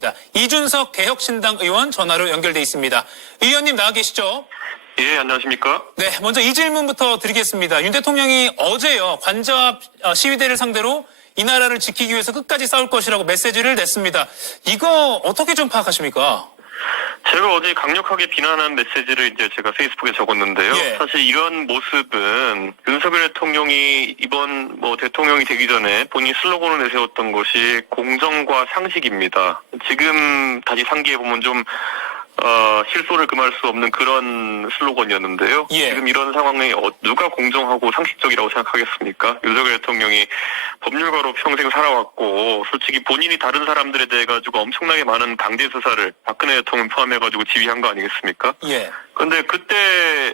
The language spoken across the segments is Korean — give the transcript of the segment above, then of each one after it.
자, 이준석 개혁신당 의원 전화로 연결돼 있습니다. 의원님 나와 계시죠? 예, 안녕하십니까? 네, 먼저 이 질문부터 드리겠습니다. 윤 대통령이 어제요, 관저앞 시위대를 상대로 이 나라를 지키기 위해서 끝까지 싸울 것이라고 메시지를 냈습니다. 이거 어떻게 좀 파악하십니까? 제가 어제 강력하게 비난한 메시지를 이제 제가 페이스북에 적었는데요. 예. 사실 이런 모습은 윤석열 대통령이 이번 대통령이 되기 전에 본인 슬로건을 내세웠던 것이 공정과 상식입니다. 지금 다시 상기해보면 좀 실소를 금할 수 없는 그런 슬로건이었는데요. 예. 지금 이런 상황에 누가 공정하고 상식적이라고 생각하겠습니까? 윤석열 대통령이 법률가로 평생 살아왔고 솔직히 본인이 다른 사람들에 대해 가지고 엄청나게 많은 강제 수사를 박근혜 대통령 포함해가지고 지휘한 거 아니겠습니까? 예. 그런데 그때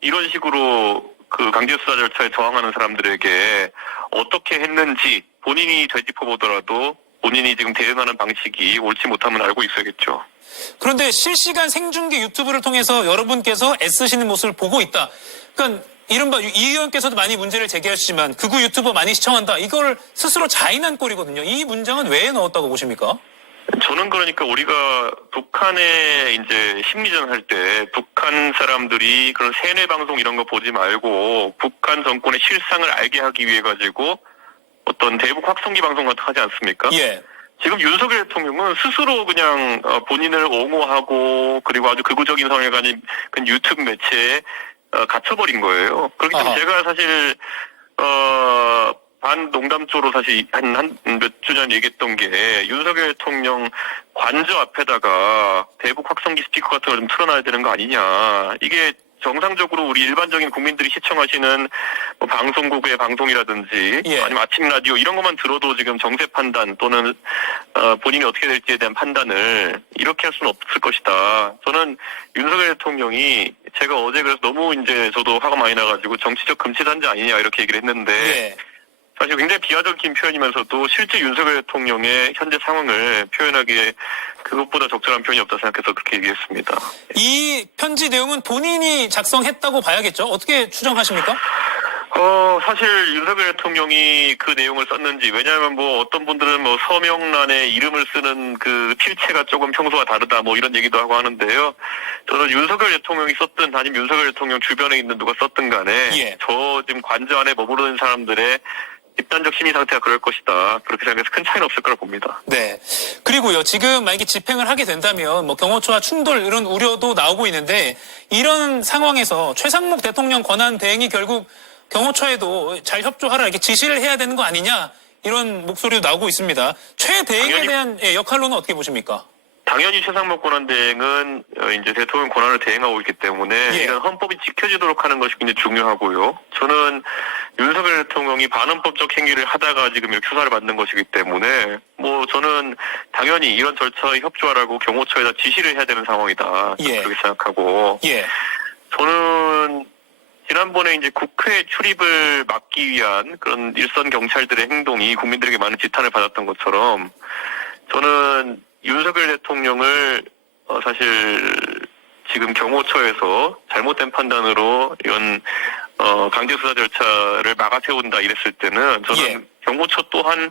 이런 식으로 그 강제 수사 절차에 저항하는 사람들에게 어떻게 했는지 본인이 되짚어보더라도 본인이 지금 대응하는 방식이 옳지 못함을 알고 있어야겠죠. 그런데 실시간 생중계 유튜브를 통해서 여러분께서 애쓰시는 모습을 보고 있다. 그러니까 이른바 이 의원께서도 많이 문제를 제기하시지만 극우 유튜버 많이 시청한다. 이걸 스스로 자인한 꼴이거든요. 이 문장은 왜 넣었다고 보십니까? 저는 그러니까 우리가 북한에 이제 심리전 할 때 북한 사람들이 그런 세뇌 방송 이런 거 보지 말고 북한 정권의 실상을 알게 하기 위해 가지고 어떤 대북 확성기 방송 같은 거 하지 않습니까? 예. 지금 윤석열 대통령은 스스로 그냥 본인을 옹호하고 그리고 아주 극우적인 성향을 가진 그 유튜브 매체에 갇혀버린 거예요. 그렇기 때문에 아하. 제가 사실 반농담조로 사실 한 몇 주 전 얘기했던 게 윤석열 대통령 관저 앞에다가 대북 확성기 스피커 같은 걸 좀 틀어놔야 되는 거 아니냐. 이게 정상적으로 우리 일반적인 국민들이 시청하시는 방송국의 방송이라든지 예. 아니면 아침 라디오 이런 것만 들어도 지금 정세 판단 또는 본인이 어떻게 될지에 대한 판단을 이렇게 할 수는 없을 것이다. 저는 윤석열 대통령이 제가 어제 그래서 너무 이제 저도 화가 많이 나가지고 정치적 금치단지 아니냐 이렇게 얘기를 했는데 예. 사실 굉장히 비하적인 표현이면서도 실제 윤석열 대통령의 현재 상황을 표현하기에 그것보다 적절한 표현이 없다 생각해서 그렇게 얘기했습니다. 이 편지 내용은 본인이 작성했다고 봐야겠죠? 어떻게 추정하십니까? 사실 윤석열 대통령이 그 내용을 썼는지, 왜냐하면 어떤 분들은 서명란에 이름을 쓰는 그 필체가 조금 평소와 다르다 이런 얘기도 하고 하는데요. 저는 윤석열 대통령이 썼든 아니면 윤석열 대통령 주변에 있는 누가 썼든 간에 예. 저 지금 관저 안에 머무르는 사람들의 집단적 심리 상태가 그럴 것이다. 그렇게 생각해서 큰 차이는 없을 거라 봅니다. 네. 그리고요, 지금 만약에 집행을 하게 된다면 경호처와 충돌 이런 우려도 나오고 있는데 이런 상황에서 최상목 대통령 권한 대행이 결국 경호처에도 잘 협조하라 이렇게 지시를 해야 되는 거 아니냐 이런 목소리도 나오고 있습니다. 최 대행에 대한 역할로는 어떻게 보십니까? 당연히 최상목 권한대행은 이제 대통령 권한을 대행하고 있기 때문에 예. 이런 헌법이 지켜지도록 하는 것이 굉장히 중요하고요. 저는 윤석열 대통령이 반헌법적 행위를 하다가 지금 이렇게 수사를 받는 것이기 때문에 저는 당연히 이런 절차에 협조하라고 경호처에다 지시를 해야 되는 상황이다. 예. 그렇게 생각하고 예. 저는 지난번에 이제 국회 출입을 막기 위한 그런 일선 경찰들의 행동이 국민들에게 많은 지탄을 받았던 것처럼 저는 윤석열 대통령을 사실 지금 경호처에서 잘못된 판단으로 이런 강제 수사 절차를 막아 세운다 이랬을 때는 저는 예. 경호처 또한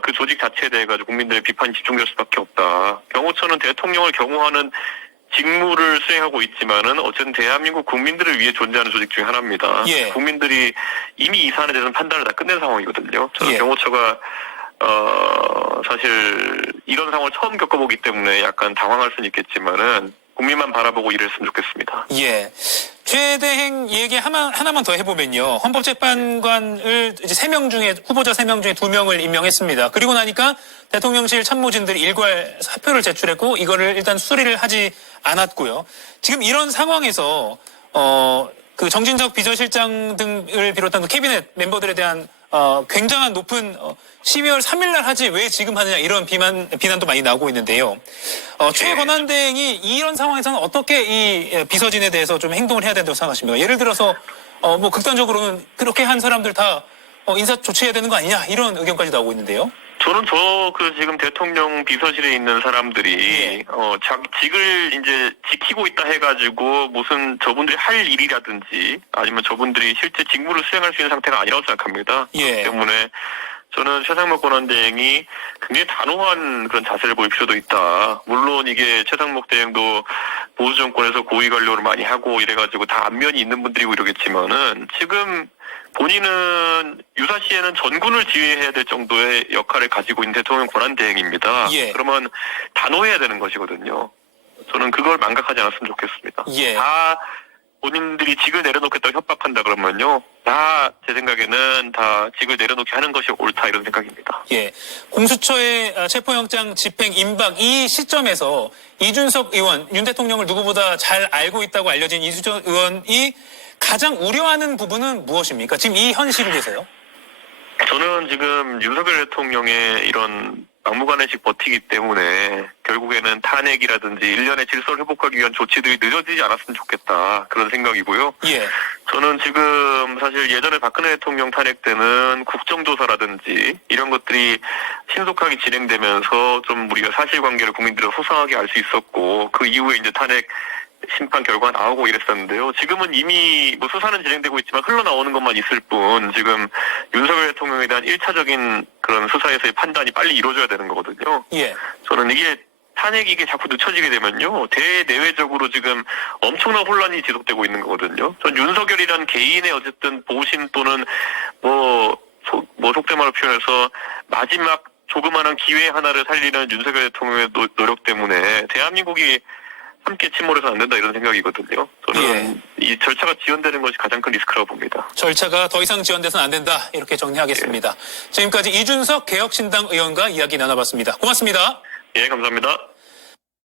그 조직 자체에 대해 가지고 국민들의 비판이 집중될 수밖에 없다. 경호처는 대통령을 경호하는 직무를 수행하고 있지만은 어쨌든 대한민국 국민들을 위해 존재하는 조직 중에 하나입니다. 예. 국민들이 이미 이 사안에 대해서는 판단을 다 끝낸 상황이거든요. 저는 예. 경호처가 사실 이런 상황을 처음 겪어보기 때문에 약간 당황할 수는 있겠지만은 국민만 바라보고 일했으면 좋겠습니다. 예. 최대행 얘기 하나만 더 해보면요. 헌법재판관을 이제 3명 중에, 후보자 3명 중에 2명을 임명했습니다. 그리고 나니까 대통령실 참모진들이 일괄 사표를 제출했고, 이거를 일단 수리를 하지 않았고요. 지금 이런 상황에서, 그 정진석 비서실장 등을 비롯한 그 캐비넷 멤버들에 대한 굉장한 높은 12월 3일 날 하지 왜 지금 하느냐 이런 비난도 많이 나오고 있는데요. 최 권한대행이 이런 상황에서는 어떻게 이 비서진에 대해서 좀 행동을 해야 된다고 생각하십니까? 예를 들어서 극단적으로는 그렇게 한 사람들 다 인사 조치해야 되는 거 아니냐 이런 의견까지 나오고 있는데요. 저는 지금 대통령 비서실에 있는 사람들이, 직을 이제 지키고 있다 해가지고 무슨 저분들이 할 일이라든지 아니면 저분들이 실제 직무를 수행할 수 있는 상태가 아니라고 생각합니다. 예. 그렇기 때문에 저는 최상목 권한대행이 굉장히 단호한 그런 자세를 보일 필요도 있다. 물론 이게 최상목 대행도 보수 정권에서 고위 관료를 많이 하고 이래가지고 다 안면이 있는 분들이고 이러겠지만은 지금 본인은 유사시에는 전군을 지휘해야 될 정도의 역할을 가지고 있는 대통령 권한대행입니다. 예. 그러면 단호해야 되는 것이거든요. 저는 그걸 망각하지 않았으면 좋겠습니다. 예. 다 본인들이 직을 내려놓겠다고 협박한다 그러면요. 다 제 생각에는 다 직을 내려놓게 하는 것이 옳다 이런 생각입니다. 예. 공수처의 체포영장 집행 임박 이 시점에서 이준석 의원, 윤 대통령을 누구보다 잘 알고 있다고 알려진 이준석 의원이 가장 우려하는 부분은 무엇입니까? 지금 이 현 시국에서요? 저는 지금 윤석열 대통령의 이런 막무가내식 버티기 때문에 결국에는 탄핵이라든지 일련의 질서를 회복하기 위한 조치들이 늦어지지 않았으면 좋겠다. 그런 생각이고요. 예. 저는 지금 사실 예전에 박근혜 대통령 탄핵 때는 국정조사라든지 이런 것들이 신속하게 진행되면서 좀 우리가 사실관계를 국민들을 소상하게 알 수 있었고 그 이후에 이제 탄핵 심판 결과가 나오고 이랬었는데요. 지금은 이미 뭐 수사는 진행되고 있지만 흘러나오는 것만 있을 뿐 지금 윤석열 대통령에 대한 1차적인 그런 수사에서의 판단이 빨리 이루어져야 되는 거거든요. 예. 저는 이게 탄핵이 이게 자꾸 늦춰지게 되면요. 대내외적으로 지금 엄청난 혼란이 지속되고 있는 거거든요. 전 윤석열이란 개인의 어쨌든 보신 또는 속된 말로 표현해서 마지막 조그마한 기회 하나를 살리는 윤석열 대통령의 노력 때문에 대한민국이 함께 침몰해서는 안 된다 이런 생각이거든요. 저는 이 절차가 지연되는 것이 가장 큰 리스크라고 봅니다. 절차가 더 이상 지연돼서는 안 된다. 이렇게 정리하겠습니다. 지금까지 이준석 개혁신당 의원과 이야기 나눠봤습니다. 고맙습니다. 예, 감사합니다.